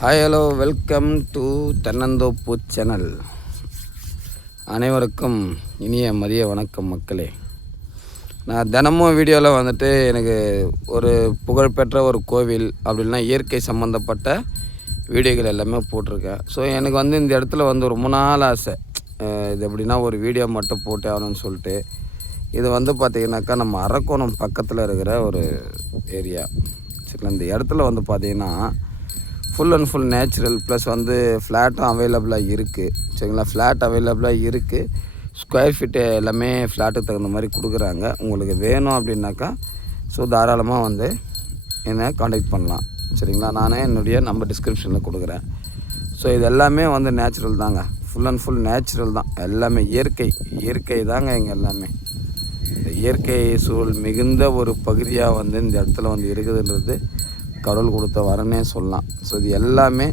Hi hello welcome to தென்னந்தோப்பு channel. அனைவருக்கும் இனிய மதிய வணக்கம் மக்களே. நான் தினமும் வீடியோவில் வந்துட்டு எனக்கு ஒரு புகழ்பெற்ற ஒரு கோவில் அப்படின்னா இயற்கை சம்மந்தப்பட்ட வீடியோக்கள் எல்லாமே போட்டிருக்கேன். ஸோ எனக்கு வந்து இந்த இடத்துல வந்து ரொம்ப நாள் ஆசை, இது எப்படின்னா ஒரு வீடியோ மட்டும் போட்டே ஆகணும்னு சொல்லிட்டு. இது வந்து பார்த்திங்கனாக்கா நம்ம அரக்கோணம் பக்கத்தில் இருக்கிற ஒரு ஏரியா. சரிங்களா, இந்த இடத்துல வந்து பார்த்திங்கன்னா full and full natural plus வந்து ஃப்ளாட்டும் அவைலபிளாக இருக்குது. சரிங்களா, ஃப்ளாட் அவைலபிளாக இருக்குது. ஸ்கொயர் ஃபீட்டு எல்லாமே ஃப்ளாட்டுக்கு தகுந்த மாதிரி கொடுக்குறாங்க. உங்களுக்கு வேணும் அப்படின்னாக்கா ஸோ தாராளமாக வந்து என்னை காண்டாக்ட் பண்ணலாம். சரிங்களா, நானே என்னுடைய நம்பர் டிஸ்கிரிப்ஷனில் கொடுக்குறேன். ஸோ இது எல்லாமே வந்து நேச்சுரல் தாங்க, ஃபுல் அண்ட் ஃபுல் நேச்சுரல் தான். எல்லாமே இயற்கை தாங்க. இங்கே எல்லாமே இந்த இயற்கை சூழல் மிகுந்த ஒரு பகுதியாக வந்து இந்த இடத்துல வந்து இருக்குதுன்றது கடவுள் கொடுத்த வரனே சொல்லலாம். ஸோ இது எல்லாமே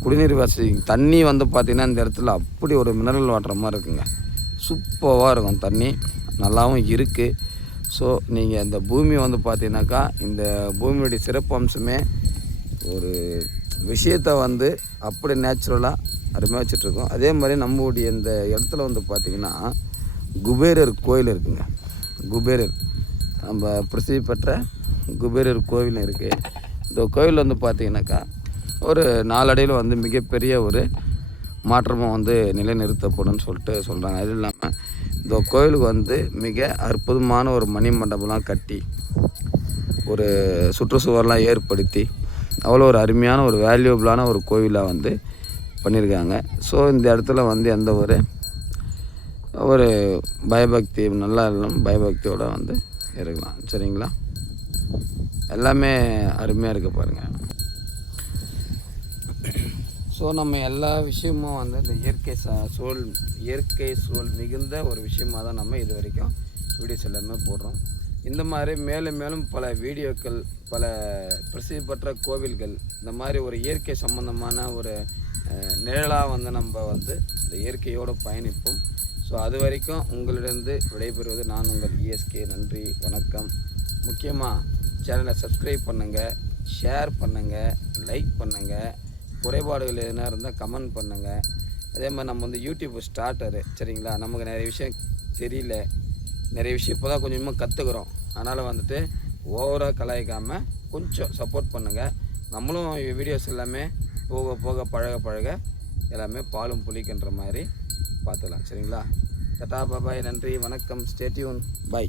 குடிநீர் வசதி. தண்ணி வந்து பார்த்திங்கன்னா இந்த இடத்துல அப்படி ஒரு மினரல் வாட்டர் மாதிரி இருக்குங்க. சூப்பராக இருக்கும் தண்ணி, நல்லாவும் இருக்குது. ஸோ நீங்கள் இந்த பூமி வந்து பார்த்தீங்கன்னாக்கா இந்த பூமியுடைய சிறப்பு அம்சமே ஒரு விஷயத்தை வந்து அப்படி நேச்சுரலாக அருமையாக வச்சுட்ருக்கோம். அதே மாதிரி நம்மளுடைய இந்த இடத்துல வந்து பார்த்திங்கன்னா குபேரர் கோயில் இருக்குங்க. குபேரர் நம்ம பிரசித்தி பெற்ற குபேரர் கோவில் இருக்குது. இந்த கோவில் வந்து பார்த்திங்கனாக்கா ஒரு நாளடைவில் வந்து மிகப்பெரிய ஒரு மாற்றமும் வந்து நிலைநிறுத்தப்படும்னு சொல்லிட்டு சொல்கிறாங்க. அது இல்லாமல் இந்த கோவிலுக்கு வந்து மிக அற்புதமான ஒரு மணி மண்டபம்லாம் கட்டி ஒரு சுற்றுச்சுவரெலாம் ஏற்படுத்தி அவ்வளோ ஒரு அருமையான ஒரு வேல்யூபிளான ஒரு கோவிலாக வந்து பண்ணியிருக்காங்க. ஸோ இந்த இடத்துல வந்து எந்த ஒரு பயபக்தி நல்லா இல்லை, பயபக்தியோடு வந்து இருக்கலாம். சரிங்களா, எல்லாமே அருமையாக இருக்குது பாருங்கள். ஸோ நம்ம எல்லா விஷயமும் வந்து இந்த இயற்கை சூழல் மிகுந்த ஒரு விஷயமாக தான் நம்ம இது வரைக்கும் வீடியோஸ் எல்லாமே போடுறோம். இந்த மாதிரி மேலும் மேலும் பல வீடியோக்கள், பல பிரசித்தி பெற்ற கோவில்கள், இந்த மாதிரி ஒரு இயற்கை சம்பந்தமான ஒரு நிழலாக வந்து நம்ம வந்து இந்த இயற்கையோடு பயணிப்போம். ஸோ அது வரைக்கும் உங்களிடந்து விடைபெறுவது நான் உங்கள் இஎஸ்கே. நன்றி, வணக்கம். முக்கியமாக சேனலை சப்ஸ்கிரைப் பண்ணுங்கள், ஷேர் பண்ணுங்கள், லைக் பண்ணுங்கள். குறைபாடுகள் எதுனா இருந்தால் கமெண்ட் பண்ணுங்கள். அதே மாதிரி நம்ம வந்து யூடியூப் ஸ்டார்டரு. சரிங்களா, நமக்கு நிறைய விஷயம் தெரியல, நிறைய விஷயம் இப்போ தான் கொஞ்சமாக கற்றுக்குறோம். அதனால் வந்துட்டு ஓவராக கலாய்க்காமல் கொஞ்சம் சப்போர்ட் பண்ணுங்கள். நம்மளும் வீடியோஸ் எல்லாமே போக போக பழக எல்லாமே பாலும் புளிக்கின்ற மாதிரி பார்த்துக்கலாம். சரிங்களா, டாடா பாய், நன்றி, வணக்கம், ஸ்டே டியூன், பை.